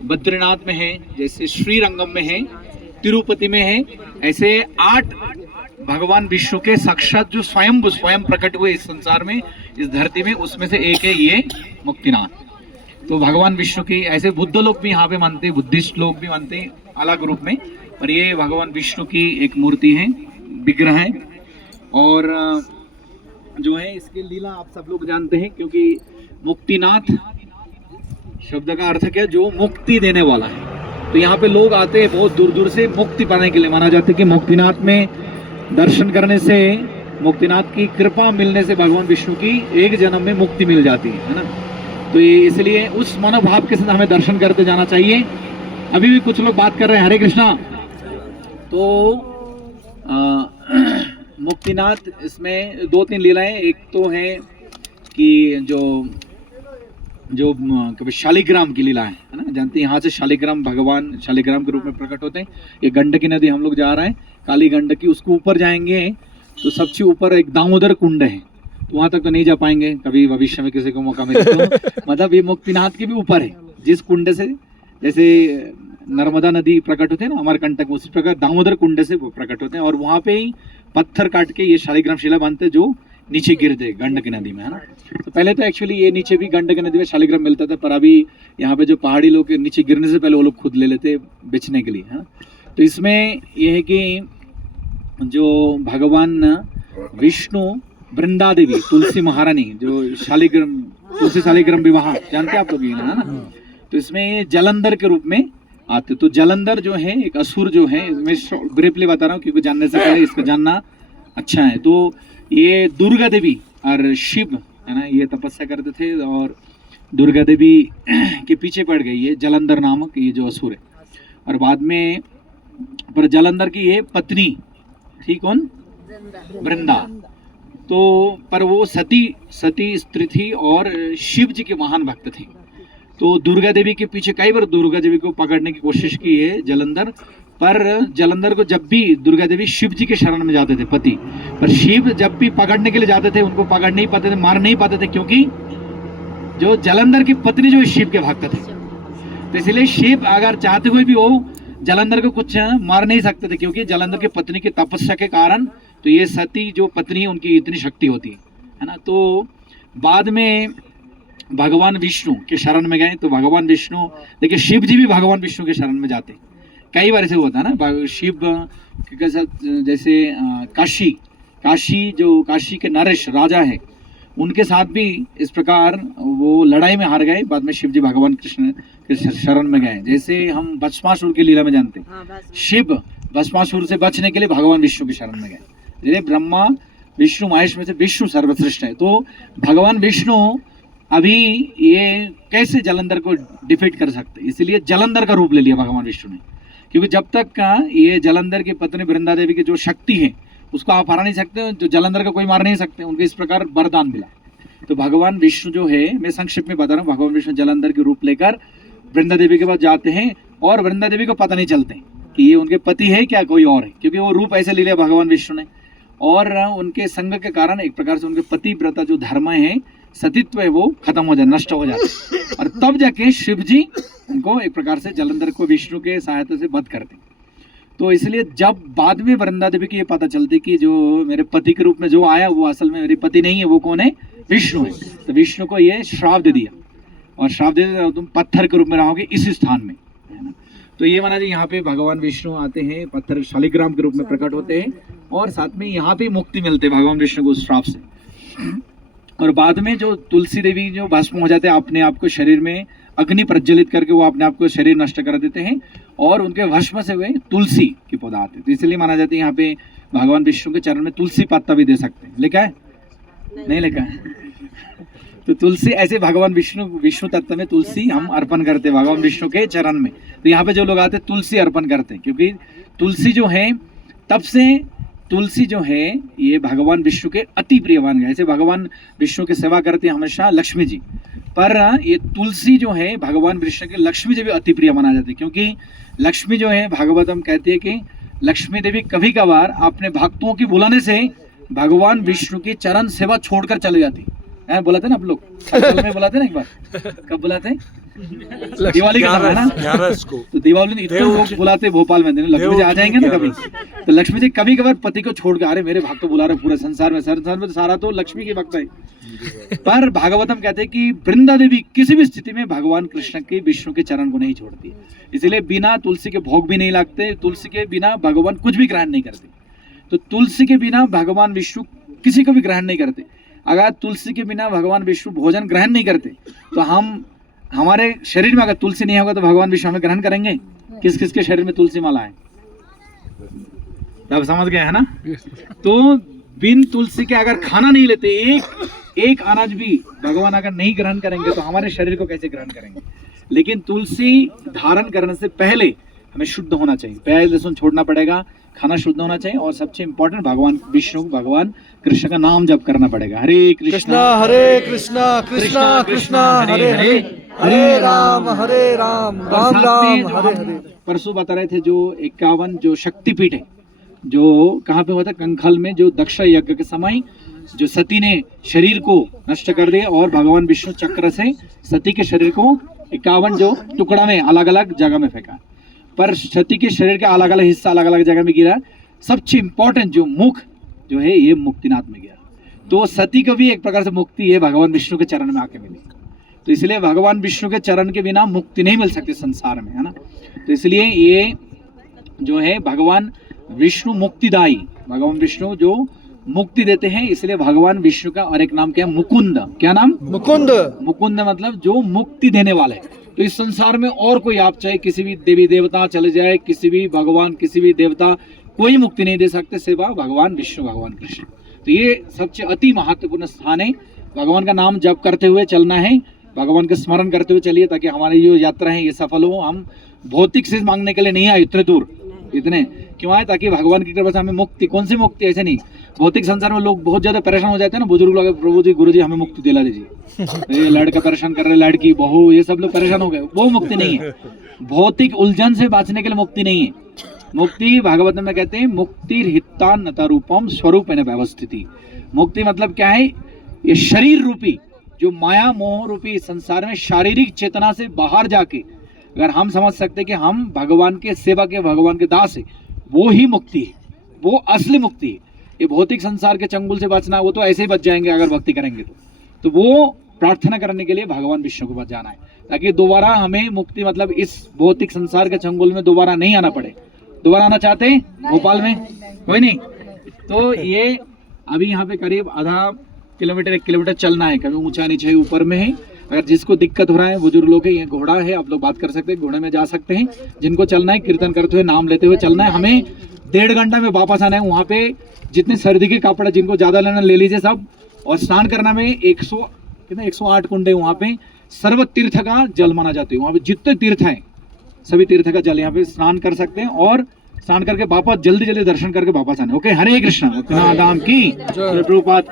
बद्रीनाथ में है, जैसे श्रीरंगम में है, तिरुपति में है, ऐसे 8 भगवान विष्णु के साक्षात जो स्वयं प्रकट हुए इस संसार में, इस धरती में, उसमें से एक है ये मुक्तिनाथ। तो भगवान विष्णु की ऐसे बुद्ध लोग भी यहाँ पे मानते हैं, बुद्धिस्ट लोग भी मानते हैं अलग रूप में, पर ये भगवान विष्णु की एक मूर्ति है, विग्रह है। और जो है इसकी लीला आप सब लोग जानते हैं, क्योंकि मुक्तिनाथ शब्द का अर्थ क्या है, जो मुक्ति देने वाला है। तो यहाँ पे लोग आते हैं बहुत दूर दूर से मुक्ति पाने के लिए। माना जाता है कि मुक्तिनाथ में दर्शन करने से, मुक्तिनाथ की कृपा मिलने से भगवान विष्णु की एक जन्म में मुक्ति मिल जाती है ना। तो ये इसलिए उस मनोभाव के साथ हमें दर्शन करते जाना चाहिए। अभी भी कुछ लोग बात कर रहे हैं हरे कृष्णा। तो मुक्तिनाथ इसमें 2-3 लीलाएं, एक तो है कि जो कभी शालिग्राम की लीला है ना, जानते हैं, यहाँ से शालिग्राम भगवान शालिग्राम के रूप में प्रकट होते हैं। ये गंडकी नदी हम लोग जा रहे हैं, काली गंडकी, उसके ऊपर जाएंगे तो सबसे ऊपर एक दामोदर कुंड है, तो वहां तक तो नहीं जा पाएंगे, कभी भविष्य में किसी को मौका मिले तो। मतलब ये मुक्तिनाथ के भी ऊपर है, जिस कुंड से जैसे नर्मदा नदी प्रकट होते हैं ना अमरकंटक, उसी प्रकार दामोदर कुंड से वो प्रकट होते हैं। और वहां पे ही पत्थर काट के ये शालिग्राम शिला बनते हैं, जो नीचे गिरते गंडकी नदी में, है ना। तो पहले तो एक्चुअली ये नीचे भी गंडकी नदी में शालिग्राम मिलता था, पर अभी यहाँ पे जो पहाड़ी लोग नीचे गिरने से पहले वो लोग खुद ले लेते बेचने के लिए, है ना। तो इसमें यह है कि जो भगवान विष्णु वृंदा देवी तुलसी महारानी, जो शालिग्राम तुलसी शालिग्राम विवाह जानते हैं आप लोग, है ना। तो इसमें जलंधर के रूप में आते। तो जलंधर जो है एक असुर जो है, मैं ब्रीफली बता रहा हूँ क्योंकि जानने से पहले इसका जानना अच्छा है। तो ये दुर्गा देवी और शिव, है ना, ये तपस्या करते थे और दुर्गा देवी के पीछे पड़ गई ये जलंधर नामक ये जो असुर है। और बाद में पर जलंधर की ये पत्नी थी कौन, वृंदा। तो पर वो सती स्त्री थी और शिव जी के महान भक्त थे। तो दुर्गा देवी के पीछे कई बार दुर्गा देवी को पकड़ने की कोशिश की है जलंधर, पर जलंधर को जब भी दुर्गा देवी शिव जी के शरण में जाते थे पति, पर शिव जब भी पकड़ने के लिए जाते थे उनको पकड़ नहीं पाते थे, मार नहीं पाते थे, क्योंकि जो जलंधर की पत्नी जो शिव के भक्त थे। तो इसलिए शिव अगर चाहते हुए भी वो जलंधर को कुछ मार नहीं सकते थे, क्योंकि जलंधर की पत्नी की तपस्या के कारण, तो ये सती जो पत्नी उनकी इतनी शक्ति होती है ना। तो बाद में भगवान विष्णु के शरण में गए। तो भगवान विष्णु, देखिए शिव जी भी भगवान विष्णु के शरण में जाते, कई बार ऐसे हुआ था ना। शिव के साथ जैसे काशी जो काशी के नरेश राजा है, उनके साथ भी इस प्रकार वो लड़ाई में हार गए। बाद में शिव जी भगवान कृष्ण के शरण में गए। जैसे हम भस्मासुर की लीला में जानते हैं, शिव भस्मासुर से बचने के लिए भगवान विष्णु के शरण में गए। जैसे ब्रह्मा विष्णु महेश में से विष्णु सर्वश्रेष्ठ है, तो भगवान विष्णु अभी ये कैसे जलंधर को डिफीट कर सकते, इसलिए जलंधर का रूप ले लिया भगवान विष्णु ने। क्योंकि जब तक का ये जलंधर की पत्नी वृंदा देवी की जो शक्ति है उसको आप हरा नहीं सकते, जो जलंधर का कोई मार नहीं सकते, उनको इस प्रकार वरदान मिला। तो भगवान विष्णु जो है, मैं संक्षिप्त में बता रहा हूँ, भगवान विष्णु जलंधर के रूप लेकर वृंदा देवी के पास जाते हैं और वृंदा देवी को पता नहीं चलते कि ये उनके पति है क्या कोई और है, क्योंकि वो रूप ऐसे ले लिया भगवान विष्णु ने। और उनके संग के कारण एक प्रकार से उनके पतिव्रता जो धर्म है, सतीत्व है, वो खत्म हो जाए, नष्ट हो जाते। और तब जाके शिव जी उनको एक प्रकार से जलंधर को विष्णु के सहायता से वध करते। तो इसलिए जब बाद में वृंदा देवी की ये पता चलती कि जो मेरे पति के रूप में जो आया वो असल में मेरे पति नहीं है, वो कौन है, विष्णु है। तो विष्णु को ये श्राप दे दिया, और श्राप दे दिया तुम पत्थर के रूप में रहोगे इस स्थान में, है ना। तो ये माना जी यहाँ पे भगवान विष्णु आते हैं, पत्थर शालिग्राम के रूप में प्रकट होते हैं, और साथ में यहाँ पे मुक्ति मिलते हैं भगवान विष्णु को उस श्राप से। और बाद में जो तुलसी देवी जो भस्म हो जाते हैं, अपने आप को शरीर में अग्नि प्रज्वलित करके वो अपने आप को शरीर नष्ट कर देते हैं, और उनके भस्म से वे तुलसी के पौधा आते हैं। तो इसलिए माना जाता है यहाँ पे भगवान विष्णु के चरण में तुलसी पत्ता भी दे सकते हैं। लिखा है नहीं लिखा है? तो तुलसी ऐसे भगवान विष्णु तत्व में तुलसी हम अर्पण करते हैं भगवान विष्णु के चरण में। तो यहाँ पे जो लोग आते हैं तुलसी अर्पण करते हैं, क्योंकि तुलसी जो है, तब से तुलसी जो है ये भगवान विष्णु के अति प्रिय बन गए। ऐसे भगवान विष्णु की सेवा करते हैं हमेशा लक्ष्मी जी, पर ये तुलसी जो है भगवान विष्णु के लक्ष्मी जी भी अति प्रिय माना जाते हैं। क्योंकि लक्ष्मी जो है, भागवतम कहती है कि लक्ष्मी देवी कभी कभार अपने भक्तों की बुलाने से भगवान विष्णु की चरण सेवा छोड़कर चले जाती है। बोला था ना आप लोग, में बोला था ना एक बार, कब बोला थे, दिवाली का समय है ना, 11 को तो दिवाली में इतने लोग बुलाते हैं भोपाल में, लक्ष्मी जी आ जाएंगे ना कभी, तो लक्ष्मी जी कभी कभार पति को छोड़ के, अरे मेरे भक्त तो बुला रहे पूरे संसार में तो सारा तो लक्ष्मी के भक्त है। पर भागवतम कहते हैं कि वृंदा देवी किसी भी स्थिति में भगवान कृष्ण के विष्णु के चरण को नहीं छोड़ती, इसलिए बिना तुलसी के भोग भी नहीं लगते, तुलसी के बिना भगवान कुछ भी ग्रहण नहीं करते। तो तुलसी के बिना भगवान विष्णु किसी को भी ग्रहण नहीं करते। अगर तुलसी के बिना भगवान विष्णु भोजन ग्रहण नहीं करते तो हमारे शरीर में अगर तुलसी नहीं होगा तो भगवान विष्णु हमें ग्रहण करेंगे? किस किस के शरीर में तुलसी माला है? अब समझ गए है ना? तो बिन तुलसी के अगर खाना नहीं लेते, एक अनाज भी भगवान अगर नहीं ग्रहण करेंगे तो हमारे शरीर को कैसे ग्रहण करेंगे? लेकिन तुलसी धारण करने से पहले हमें शुद्ध होना चाहिए, प्याज लहसुन छोड़ना पड़ेगा, खाना शुद्ध होना चाहिए, और सबसे इंपॉर्टेंट भगवान विष्णु भगवान कृष्ण का नाम जप करना पड़ेगा। हरे कृष्णा हरे कृष्णा कृष्णा कृष्णा हरे हरे, हरे राम राम राम हरे हरे। परसों बता रहे थे जो 51 जो शक्तिपीठ है, जो कहाँ पे हुआ था? कंखल में, जो दक्ष यज्ञ के समय जो सती ने शरीर को नष्ट कर दिया और भगवान विष्णु चक्र से सती के शरीर को 51 जो टुकड़ा में अलग अलग जगह में फेंका, पर सती के शरीर का अलग अलग हिस्सा अलग अलग जगह में गिरा। सबसे इंपॉर्टेंट जो मुख जो है ये मुक्तिनाथ में गया। तो सती को भी एक प्रकार से मुक्ति है भगवान विष्णु के चरण में आके मिली। तो इसलिए भगवान विष्णु के चरण के बिना मुक्ति नहीं मिल सकती संसार में, है ना? तो इसलिए ये जो है भगवान विष्णु मुक्तिदायी, भगवान विष्णु जो मुक्ति देते हैं, इसलिए भगवान विष्णु का और एक नाम क्या है? मुकुंद। क्या नाम? मुकुंद। मुकुंद मतलब जो मुक्ति देने वाले। तो इस संसार में और कोई, आप चाहे किसी भी देवी देवता चले जाए, किसी भी भगवान, किसी भी देवता, कोई मुक्ति नहीं दे सकते सिवा भगवान विष्णु भगवान कृष्ण। तो ये सबसे अति महत्वपूर्ण स्थान है। भगवान का नाम जप करते हुए चलना है, भगवान का स्मरण करते हुए चलिए, ताकि हमारी जो यात्रा है ये सफल हो। हम भौतिक चीज मांगने के लिए नहीं आए इतने दूर, इतने क्यों आए? ताकि भगवान की कृपा से हमें मुक्ति। कौन सी मुक्ति? ऐसे नहीं, भौतिक संसार में लोग बहुत ज्यादा परेशान हो जाते हैं ना, बुजुर्ग लोग, प्रभु जी गुरु जी हमें मुक्ति दिला दीजिए, ये लड़का परेशान कर रहे, लड़की बहू, ये सब लोग परेशान हो गए, वो मुक्ति नहीं है। भौतिक उलझन से बचने के लिए मुक्ति नहीं है। मुक्ति भागवत में कहते हैं मुक्ति हिता नता रूपम स्वरूप व्यवस्थिति। मुक्ति मतलब क्या है? ये शरीर रूपी जो माया मोह रूपी संसार में शारीरिक चेतना से बाहर जाके अगर हम समझ सकते कि हम भगवान के सेवक है, भगवान के दास है, वो ही मुक्ति है, वो असली मुक्ति है। ये भौतिक संसार के चंगुल से बचना, वो तो ऐसे ही बच जाएंगे अगर भक्ति करेंगे तो वो प्रार्थना करने के लिए भगवान विष्णु के पास जाना है, ताकि दोबारा हमें मुक्ति मतलब इस भौतिक संसार के चंगुल में दोबारा नहीं आना पड़े। दोबारा आना चाहते हैं भोपाल में? कोई नहीं। तो ये अभी यहाँ पे करीब आधा किलोमीटर 1 किलोमीटर चलना है, कभी ऊंचा नीचे ऊपर में है। अगर जिसको दिक्कत हो रहा है, बुजुर्ग लोग है, ये घोड़ा है, आप लोग बात कर सकते हैं, घोड़े में जा सकते हैं। जिनको चलना है कीर्तन करते हुए नाम लेते हुए चलना है। हमें 1.5 घंटा में वापस आना है। वहाँ पे जितने सर्दी के कपड़े जिनको ज्यादा लेना ले लीजिए सब, और स्नान करना में 108 कुंड है वहाँ पे। सर्व तीर्थ का जल माना जाता है, वहाँ पे जितने तीर्थ हैं सभी तीर्थ का जल यहाँ पे स्नान कर सकते हैं, और स्नान करके वापस जल्दी जल्दी दर्शन करके वापस आने। ओके, हरे कृष्ण। धाम की प्रभुपाद।